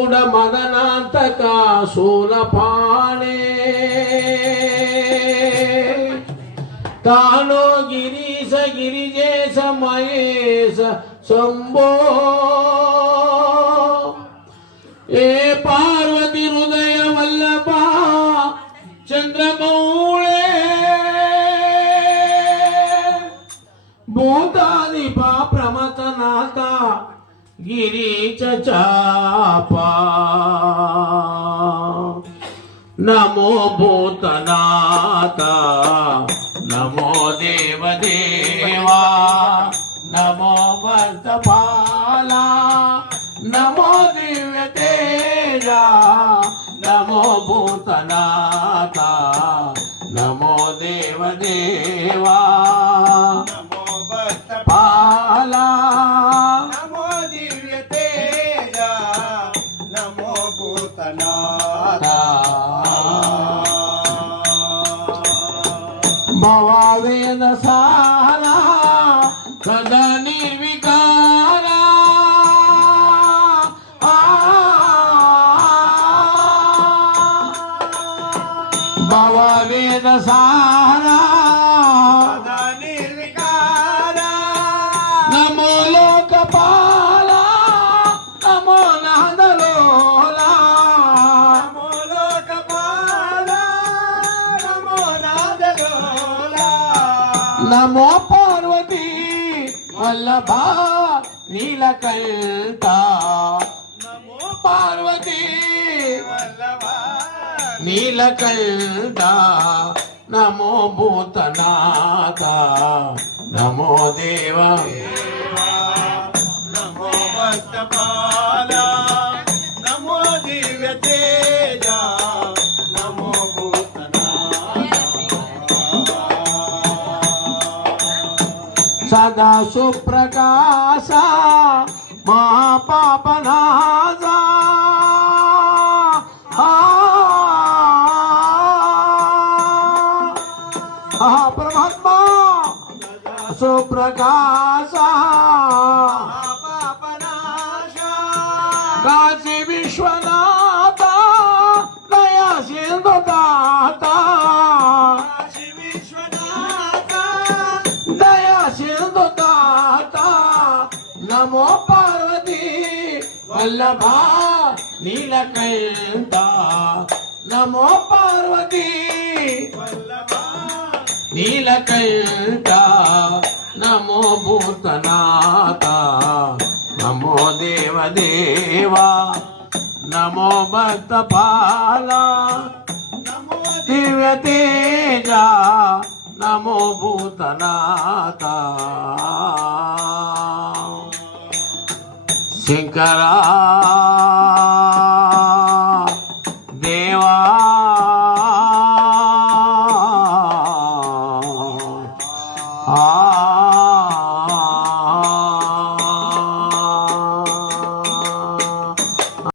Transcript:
mood मदनांतका शूलपाणे तानो Girish Girijesh Mahesh Shambho ए पार्वती हृदय वल्लभा चंद्रमौळे भूतादिपा प्रमथनाथा गिरीच चापा नमो भूतनाथा नमो देवदेवा नमो वर्तपाला नमो दिव्य तेजा नमो भूतनाथा नमो देवदेवा नमो वर्तपाला नमो दिव्य तेजा नमो भूतनाथा भवावेद सारा सदा निर्विकारा भवावेद सारा सदा निर्विकारा नमो लोकपाला नमो नादलोला नमो लोकपाला नमो नादलोला नमो पार्वती वल्लभा नीलकंठा नमो पार्वती वल्लभा नीलकंठा नमो भूतनाथा नमो देवा नमो वर्तपाला नमो दिव्य तेजा नमो सदा सुप्रकाशा महापापनाजा परमात्मा सुप्रकाशा पापनाशा काशी विश्वनाथा दया सिंधु दाता काशी विश्वनाथा दया सिंधु दाता नमो पार्वती वल्लभा नीलकंठा नमो पार्वती वल्लभा नीलकंठा नमो भूतनाथा नमो देवदेवा नमो भक्तपाला नमो दिव्य तेजा नमो भूतनाथा शंकरा देवा आ